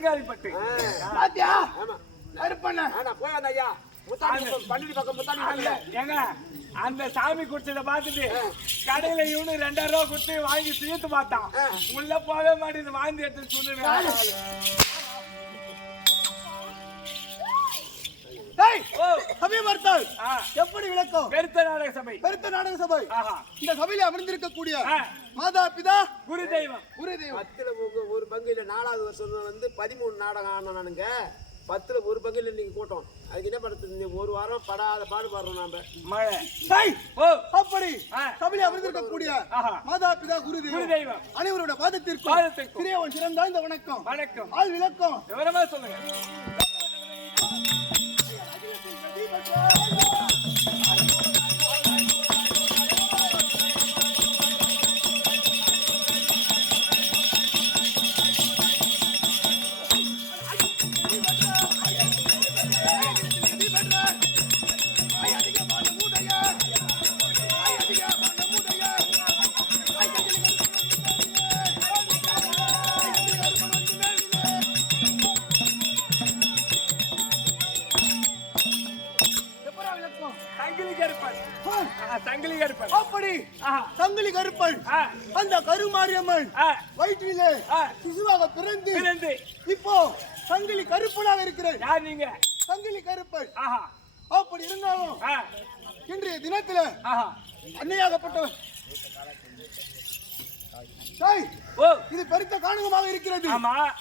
கரிகாலி பட்டு பாத்தியா? ஆனா போய் அந்த ஐயா. பக்கம், பக்கத்துல. ஏங்க அந்த சாமி குடிச்சத பார்த்துட்டு கடையில இவனு ரெண்டாயிரம் ரூபாய் கொடுத்து வாங்கி தீர்த்து பார்த்தான். உள்ள போகவே மாட்டேங்குது வாந்தி எடுத்து சொல்லுங்க சபை பார்த்தால் ஆ, எப்படி விளக்கம்? பெருத்த நாடக சபை. பெருத்த நாடக சபை. ஆஹா. இந்த சபையில அமர்ந்திருக்கக்கூடிய மாதா பிதா குரு தெய்வம் குரு தெய்வம். பத்துல ஒரு- ஒரு பங்கு இல்ல நாலாவது வருஷம் வந்து பதிமூணு நாடகம் ஆனானுங்க பத்துல ஒரு பங்கு இல்ல இன்னைக்கு கூட்டம். அதுக்கு என்ன இந்த ஒரு வாரம் படாத பாடு பாடுறோம் நாம. மழை. அப்படி. சபையில அமர்ந்திருக்கக்கூடிய ஆஹா. மாதா பிதா குரு தெய்வம். அனைவரோட. சிறியவன் சிறந்த இந்த வணக்கம். வணக்கம். ஆள் விளக்கம். விவரமா சொல்லுங்க. அந்த கருமாரியம்மன் வயிற்றிலே. சிசுவாக பிறந்து பிறந்து. இப்போ சங்கிலி கருப்பனாக இருக்கிறேன் யார் நீங்க? சங்கிலி கருப்பன். ஆஹா. அப்படி இருந்தாலும் இன்றைய தினத்துல ஓ. இது பெருத்த காணுகமாக இருக்கிறது.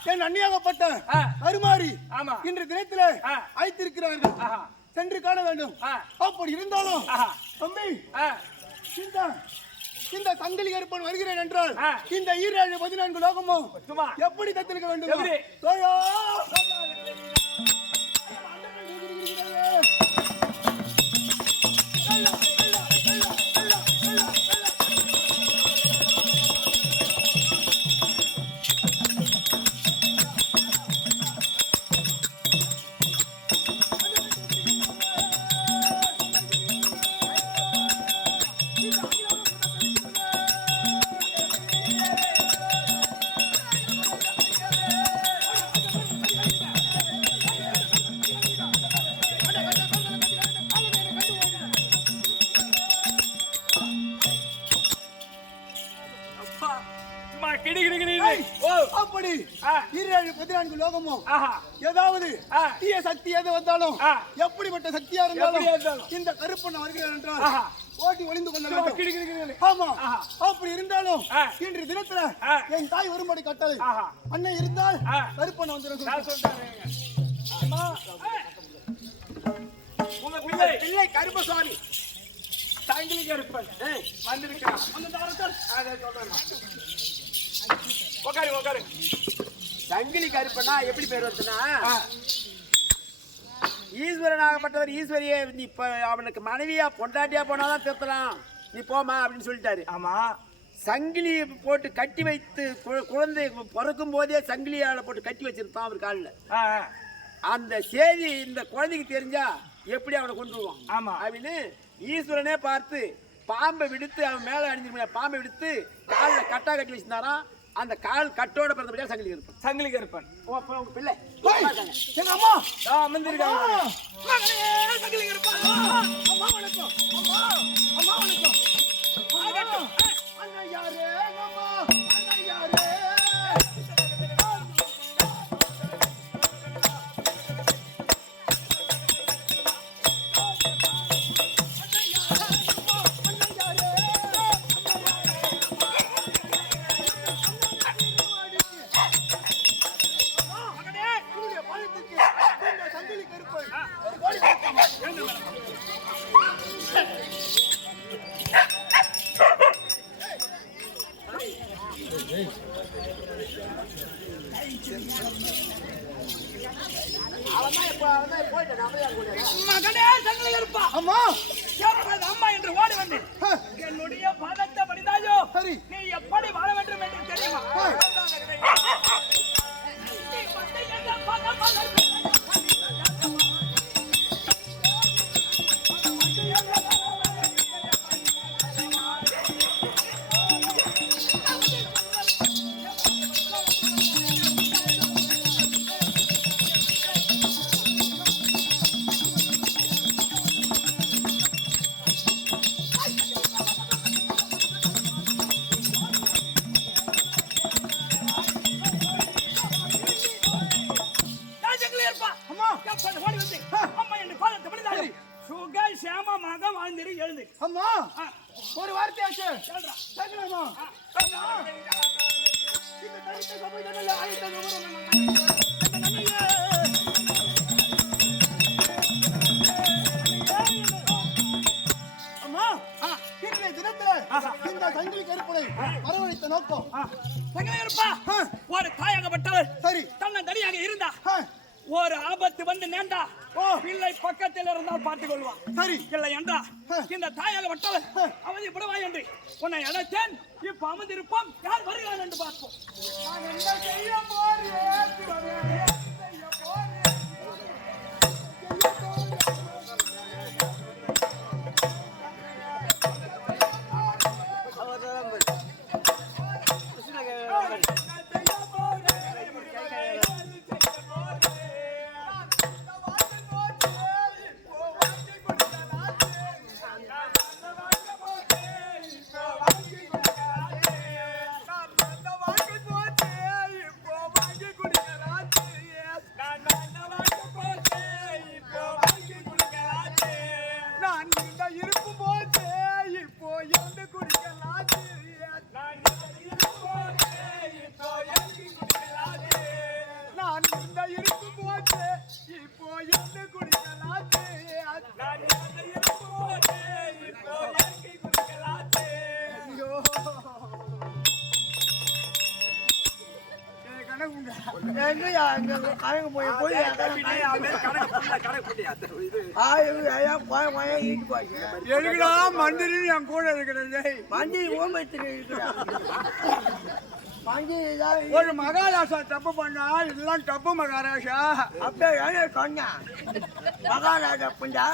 என் அந்நியாகப்பட்ட ஆ. கருமாறி ஆமா. இன்று தினத்துல. அழைத்திருக்கிறார்கள். சென்று காண வேண்டும். அப்படி இருந்தாலும் தம்பி இந்த சங்கிலி கருப்பன் வருகிறேன் என்றால். இந்த ஈரேழு பதினான்கு லோகமும் எப்படி தத்திருக்க வேண்டும்? கிடி கிடி கிடி ஏய். ஓ அப்படி. ஈரேழு பதினான்கு லோகமும் ஏதாவது. தீய சக்தி எது வந்தாலும். எப்படிப்பட்ட சக்தியா இருந்தாலும். இந்த கருப்பன் வருகிறார் என்றால். ஓட்டி ஒளிந்து கொள்ள வேண்டும். ஆமா. அப்படி இருந்தாலும். இன்று தினத்துல. என் தாய் வரும்படி கட்டளை அண்ணன் இருந்தால் ஆ. கருப்பன் வந்துடும் பிள்ளை கருப்பசாமி சங்கிலி கருப்பன் ஏய், வந்திருக்கிறான் அதை சொல்றேன் நான். உட்காரு உட்காரு சங்கிலி கருப்பனா எப்படி பேர் வருதுன்னா ஆ, ஈஸ்வரனாகப்பட்டவர் ஈஸ்வரியே. நீ இப்ப அவனுக்கு மனைவியா பொண்டாட்டியா போனாதான் திருத்தலாம். நீ போமா அப்படின்னு சொல்லிட்டாரு. ஆமா. சங்கிலி போட்டு கட்டி வைத்து குழந்தை பிறக்கும் போதே சங்கிலியால போட்டு கட்டி வச்சிருப்பான் அவர் காலில். அந்த செய்தி இந்த குழந்தைக்கு தெரிஞ்சா எப்படி அவனை கொண்டு வருவான்? ஆமா. அப்படின்னு ஈஸ்வரனே பார்த்து பாம்பை விடுத்து அவன் மேல அணிஞ்சிருக்க பாம்பை விடுத்து காலில் கட்டா கட்டி வச்சிருந்தாராம். அந்த கால் கட்டோட பிறந்தபடியா சங்கிலி இருக்கும் சங்கிலி கருப்பன் ஓ, அப்ப உங்க பிள்ளை எங்க அம்மா அமர்ந்திருக்காங்க சங்கிலி கருப்பன். அம்மா வணக்கம் அம்மா அம்மா வணக்கம் யாரு சங்கிலி சேமமாக வாழ்ந்திரு எழுந்து. அம்மா ஒரு வார்த்தையாச்சு சொல்றா. கேட்கலாமா. இந்த தரித்த சபை தன்னில் ஆயிரத்தி தினத்துல இந்த சங்கிலி கருப்பனை வரவழைத்த நோக்கம். ஒரு தாயாகப்பட்டவர் சரி. தன்னை தனியாக இருந்தா ஒரு ஆபத்து வந்து நேர்ந்தா. பிள்ளை பக்கத்தில் இருந்தால் பார்த்துக் கொள்வான் சரி இல்லை என்றா. இந்த தாயாகப்பட்டவர் அவதிப்படுவாய் என்று உன்னை அழைத்தேன் இப்ப அமர்ந்திருப்போம் யார் வருகிறான் என்று பார்ப்போம் நான்? என்ன செய்ய போறேன்? எதுக்குடா மந்திரி என் கூட இருக்கிறது. மஞ்சி ஓமத்தில் இருக்கிறா மஞ்சி ஏதாவது ஒரு மகாராசா தப்பு பண்ணா இதெல்லாம் தப்பு மகாராசா. அப்படியே ஏன் சொன்னேன் மகாராஜா புண்டா?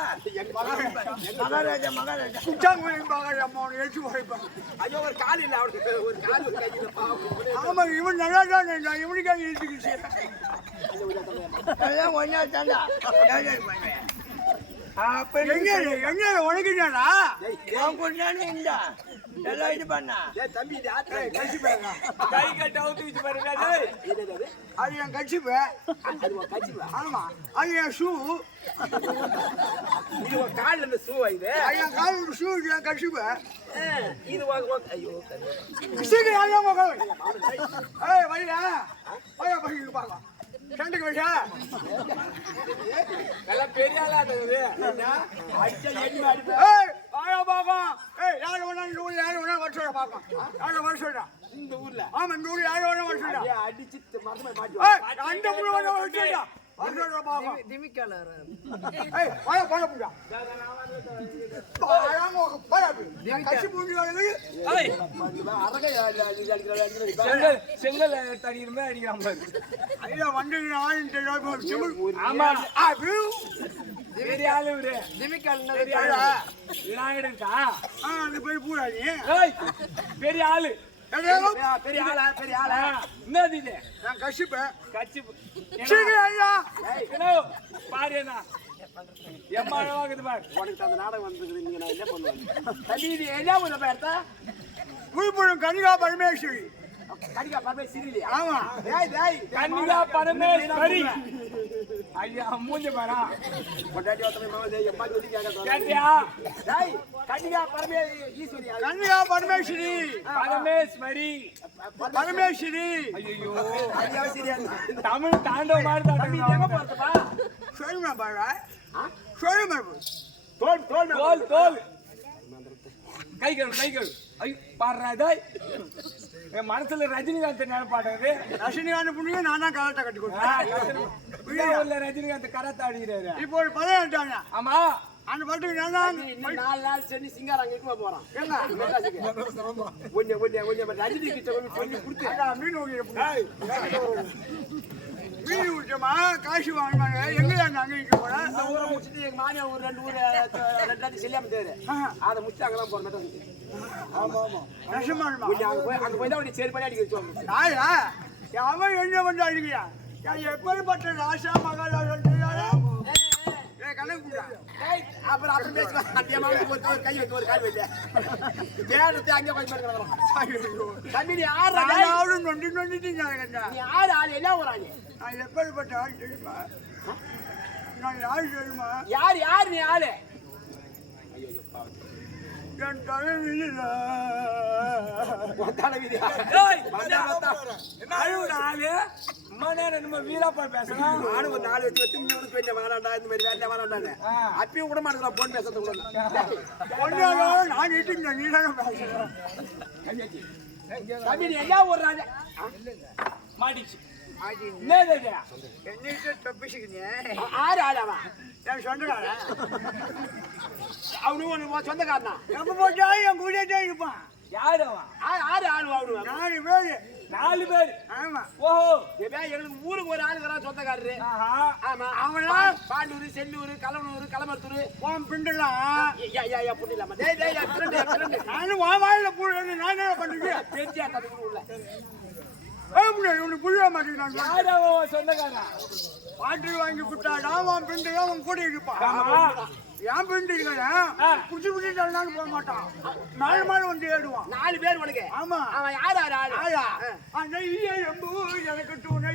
மகாராஜா மகாராஜா. குச்சாங்குழி மகாராஜா அம்மா எழுச்சி உரைப்பான் ஐயோ ஒரு கால் இல்ல அவனுக்கு. ஒரு கால் ஒரு கையில ஆமா இவன் நல்லா தான் இருந்தான் இவனுக்காக இழுத்துக்கிச்சு எல்லாம் ஒன்னா தாண்டா எங்க எங்க உனக்குதாடா அவன் கொண்டாந்து இருந்தா எல்லாம் இது பண்ணா. தம்பி கட்சி கை கட்ட அவுத்து வச்சு பாருங்க டேய். இது என்னது? அது என் கட்சி கட்சிவா? ஆமா. அது என் ஷூ. இது உன் கால்ல இந்த ஷூவா இது? என் காலுக்கு ஷூ இது என் கட்சி இது ஐயோ. சீக்கிரம் ஏய் வழியா கண்டுக்கு வழியா எல்லாம் பெரிய ஆளா இருக்குது. என்ன? அடிச்சா எண்ணி அடிப்பேன். ஏய் வாயா யார் வேணா இந்த ஊர்ல யார் வேணா வர சொல்ல பாக்கம் யார் வர சொல்றா. இந்த ஊர்ல? ஆமா இந்த ஊர்ல யார் வேணா வர சொல்றா. அடிச்சு மாட்டி ஏய் அந்த ஊர்ல வர சொல்றா. செங்கல் செங்கல் தடிக்கிறமே அடிக்கிறான் பாரு. ஐயா தெரியாம சிமிழ் ஆமா. பெரிய ஆளு பெரிய ஆளு. பெரிய ஆளு. ஆளா ஆளா? என்னது இது? நான் கட்சிப்பேன். கட்சி சீக்கிரம் ஐயா என்ன பாரு என்ன. எம்மா அழகாகுது பாரு. உனக்கு அந்த நாடகம் வந்திருக்குது நீங்க நான் என்ன பண்ணுவேன்? இது என்ன ஊர்ல போயிருந்தா விழுப்புரம் கனிகா பரமேஸ்வரி. கடிகா பரமே சிரிலியா ஆமா. கன்னிகா பரமேஸ்வரி. ஐயா மூஞ்சி பாரா பொண்டாட்டி ஒருத்தனை மாமா டேய் எம்மா சொல்லி கேட்க கேட்டியா டேய் கடிகா பரமே ஈஸ்வரி கனிகா பரமேஸ்வரி பரமேஸ்வரி பரமேஸ்வரி ஐயோ கடிகா சிரியா தமிழ் தாண்டவ மாதிரி தம்பி இது எங்க தாண்டவ போறதுப்பா என் மனசுல ரஜினிகாந்த் நினைப்பாடுறது ரஜினிகாந்த் புண்ணிய நான் தான் கலட்டை கட்டி கொடுத்தேன். ரஜினிகாந்த் கராத்தா ஆடிக்கிறாரு. இப்போ ஒரு பதினெட்டாங்க ஆமா. அந்த படத்துக்கு நான் தான் நாலு நாள் சென்னி சிங்காரம் அங்க போறான்? ஒண்ணு ஒண்ணு ஒண்ணு ரஜினி கிட்ட கொண்டு சொல்லி கொடுத்து. மீன் ஊழிய மீன் ஊற்றமா காசு வாங்கினாங்க எங்க அங்க இங்க போற இந்த ஊரை முடிச்சுட்டு எங்க மாமியா ஒரு ரெண்டு ஊர் ரெண்டு செல்லாம தேரு அதை முடிச்சு அங்கெல்லாம் போற மாதிரி யாரா அவன் என்ன பண்ண அடிக்கியா எப்படிப்பட்ட ராசா மகளா சொல்றாரு அப்புறம் அப்புறம் மாதிரி ஒரு கை வைக்க ஒரு கால் வைக்க தேடத்தை அங்கே போய் பாருங்க ஐயோ. தம்பி நீ டேய். நாலாவது நொண்டி நொண்டிட்டு ஞாபகம் நீ ஆடு என்ன ஒரு ஆளு? நான் எப்படிப்பட்ட ஆள் தெரியுமா? நான் யாரு தெரியுமா? யார் யார் நீ ஆளு? என் தலைவிதியா? நேரம் நம்ம வீராப்பா பேசலாம் நானும் ஒரு நாலு வச்சு வச்சு வந்து போயிட்டேன் வேணாண்டா இந்த மாதிரி வேணாண்டான்னு அப்பயும் கூட மாட்டேன் போன் பேசுறது கூட பொண்ணாலும் நான் இட்டு நீ தானே பேசுறேன். தம்பி ஒரு ராஜா. மாட்டிச்சு. ஆறு ஆளாவா? என் சொந்தக்கார? அவனு உனக்கு சொந்தக்காரனா? எப்ப போட்டாலும் என் கூட தான் இருப்பான். யாரு அவன்? ஆறு ஆளு அவனு. நாலு பேரு. நாலு பேர். ஆமா. ஓஹோ. எங்களுக்கு ஊருக்கு ஒரு ஆளு இருக்கிறான் சொந்தக்காரரு. ஆமா. அவனா? பாண்டூர் செல்லூர் கலவனூர் கலமத்தூர் உன் பிண்டலாம் திருண்டு நானும் வா வாயில பூண்டு நான் என்ன பண்ணுறேன் பேச்சியா தடுக்கணும் புரிய அவன் சொந்தக்காரன். பாட்டில் வாங்கி கொடுத்தாடா உன் பிண்டு அவன் கூட இருப்பான். என் பிண்டு. புடிச்சு புடிச்சு தள்ளான்னு போக மாட்டான். நாலு மாடு வந்து ஏடுவான் நாலு பேர் உனக்கு. ஆமா. அவன் யார் யார் ஆளு. அந்த எனக்கு துணை.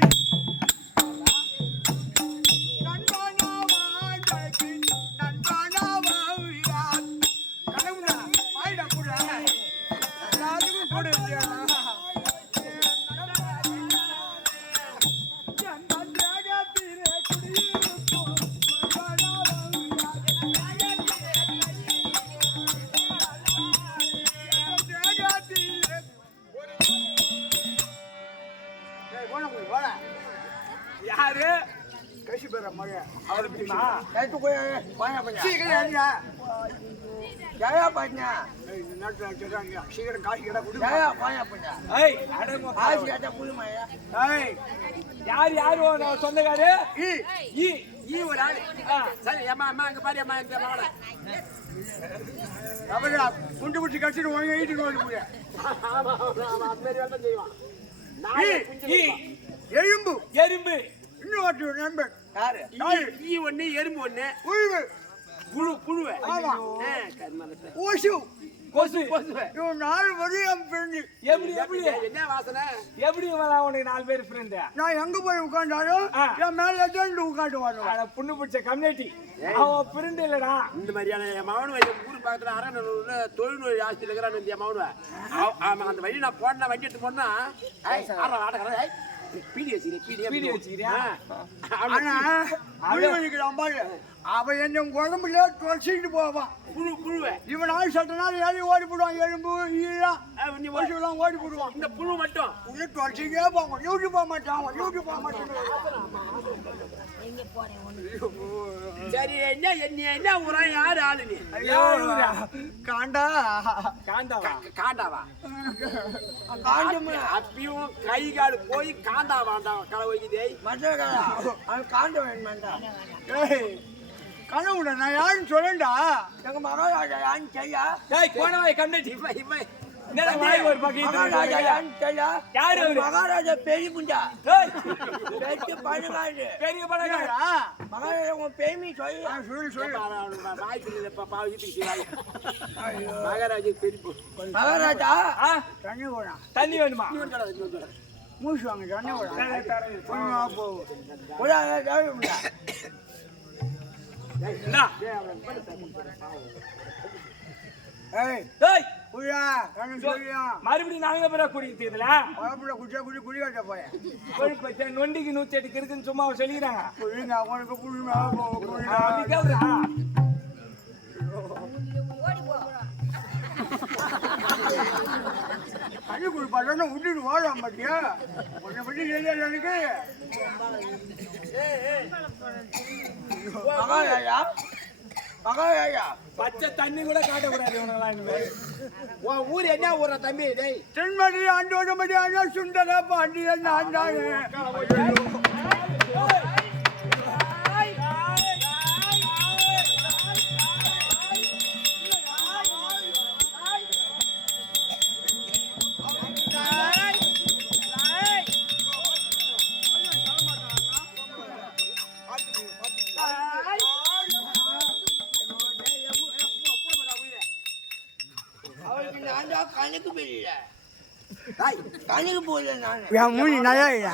இந்த வச்சிருக்காங்க. சீக்கிரம் காசு கேட்டா கொடுங்க. ஆசி கேட்டா ஏய், யார் யாரு சொந்தக்காரு? ஈ, ஈ ஒரு ஆளு. சரி அம்மா அம்மா அங்க பாரு அம்மா இங்க வாடா அவரா, குண்டு பிடிச்சி கடிச்சிட்டு உடனே ஈட்டுக்கு ஓடி போய். ஆமா ஆமா அந்த மாதிரி வேலை செய்வான் எறும்பு. எறும்பு. இன்னும் ஒருத்தர் நண்பர். யாரு? ஈ- ஒண்ணு எறும்பு ஒண்ணு. உழுவு புழு புழுவை. ஆமா. ஓசு. கொசு. இவன் நாலு வரையும் என் ஃப்ரெண்டு எப்படி எப்படி? என்ன வாசனை? எப்படி வரா உனக்கு நாலு பேர் ஃப்ரெண்டு நான் எங்க போய் உட்காந்தாலும். என் மேல ஏதாண்டு உட்காந்து அட புண்ணு பிடிச்ச கம்யூனிட்டி. அவன் ஃப்ரெண்டு இல்லடா. இந்த மாதிரியான என் மகன் வயசு ஊர் பக்கத்துல அரங்கநல்லூர்ல தொழில்நுட்ப ஆஸ்தியில் இருக்கிறான் இந்த மகனுவ ஆமா அந்த வழி நான் போனா வண்டி எடுத்து போனா ஆட்டக்காரன் ஏய், பீடி வச்சுக்கிறேன் பீடி பீடி வச்சுக்கிறியா? ஆனா விழுவழிக்கிறான் பாரு அவன் என்ன உடம்புல தொலைச்சிட்டு போவான் புழு புழுவை. இவன் ஆள் சட்டனால ஏறி ஓடி போடுவான் எறும்பு ஈழா நீ ஓடிலாம் ஓடி போடுவான். இந்த புழு மட்டும். உள்ள தொலைச்சிக்கே போவான். யூடியூப் போக மாட்டான் யூடியூப் போக மாட்டான். சரி என்ன என்ன என்ன உரம் யாரு ஆளு நீ? காண்டா. காண்டாவா? காண்டாவா அப்பயும் கை கால் போய் காண்டா வாண்டா களை வைக்குதே? மற்றவர்களா அவன் காண்ட வேணுமாண்டா. ஏய் கனவுடா நான் யாருன்னு சொல்லண்டா? எங்க மகாராஜா யான்னு செய்யா கம்யூனிட்டி இவன் இவன் மகாராஜா பெரிய டேய் பெரிய பண்ணுகாரு பெரிய பணக்கார? மகாராஜா உன் பேமி சொல்லு. சொல்லு சொல்லு. மகாராஜா பெரிய மகாராஜா? தண்ணி போடா. தண்ணி வேணுமா? மூச்சு வாங்க தண்ணி. பொண்ணா போகும். ஏய்! மறுபடியும் நாங்க பிற குடிக்கிறது இதுல குழம்புல குடிச்சா குடி குடி கட்ட போய் கொழுப்பத்தை நொண்டிக்கு நூத்தி எட்டு இருக்குன்னு சும்மா சொல்லிக்கிறாங்க. புரியுங்க அவனுக்கு. தண்ணி குடிப்பாட்டா விட்டுட்டு வாழாம் பாத்தியா உன்னை பத்தி தெரியாது எனக்கு. மகாராஜா. பச்சை தண்ணி கூட காட்டக்கூடாது இவனுங்களாம் இனிமே. உன் ஊர் என்ன ஊரா தம்பி டேய் தென்மதி ஆண்டோட மதி ஆண்டா சுந்தர பாண்டியன் ஆண்டாங்க அவருக்கு கணக்கு போயிடல நான். என் மூணு நல்லா இல்ல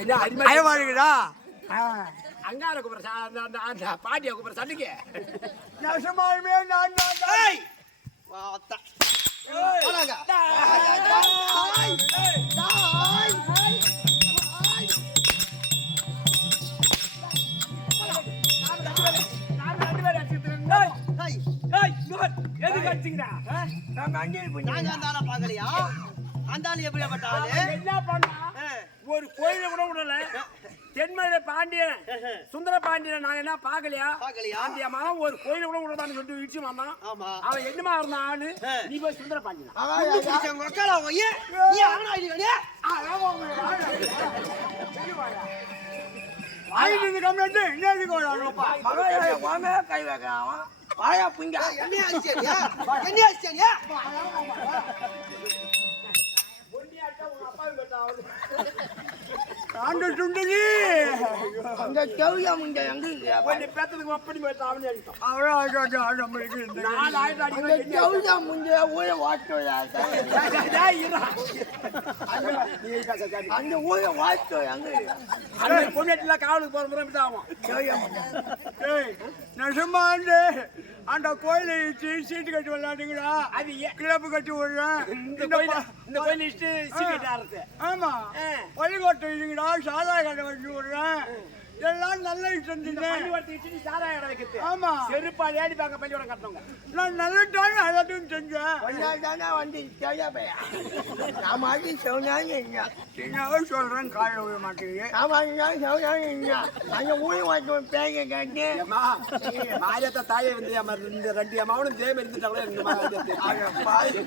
என்ன அடிமை? பயமாடுகிறா அங்கார அந்த பாட்டியை கூப்பிடுற சண்டைக்கு. நெசமாலுமே நான் நான் எதுக்கு அடிச்சீங்கடா? ஆ? நாங்க அந்த ஆளை பார்க்கலையா அந்த ஆளு எப்படியாப்பட்ட ஆளு அவன் என்ன பண்ணா. ஒரு கோயில கூட விடல தென்மதுரை பாண்டியன் சுந்தர பாண்டியன் நான் என்ன பாக்கலையா பார்க்கலையா? மகன் ஒரு கோயில கூட விடதான்னு சொல்லிட்டு இடிச்சு வந்தான் அவன் என்னமா இருந்தான் ஆளு. நீ போய் சுந்தர பாண்டியன் குண்டு பிடிச்சவங்க உக்கால அவங்க ஏன் நீ அவனா அடிக்கடியா ஆயிரத்து கம்மியாச்சு இன்னைக்கு கொள்ளாடுப்பா என்னையா அடிச்சேனியா என்னையா அடிச்சேனியா ஆண்டு சுண்டலி கொஞ்சம் பேத்ததுக்கு அப்படி போயிட்டு அவனே அடித்தான் அவ்வளோ நம்மளுக்கு இந்த நாலு ஆயிரத்தி அடிக்கலாம் டேய், இருடா. நீ பேச, சாமி. அந்த பொண்ணாட்டில காவலுக்கு போற முறை ஆகும். ஏய், நெசமாண்டு அந்த கோயிலை சீட்டு கட்டி விளையாடுங்களா அது கிளப்பு கட்டி விடுறேன். இந்த இந்த கோயில இந்த ஆமா. பள்ளிக்கோட்டை இதுங்கடா சாதா கடை வச்சு விடுறேன் எல்லாம் நல்ல செஞ்சீங்க ஆமா. செருப்பால் ஏடிப்பாங்க பள்ளிக்கூடம் கட்டவங்க நான் நல்லதானே அழகும் செஞ்சேன் சின்னவே சொல்றேன் காய விட மாட்டேங்குது ஏம்மா, மாரியத்த தாயை வந்து இந்த ரெண்டு அம்மாவும் மாதிரி இருந்துட்டாங்களே.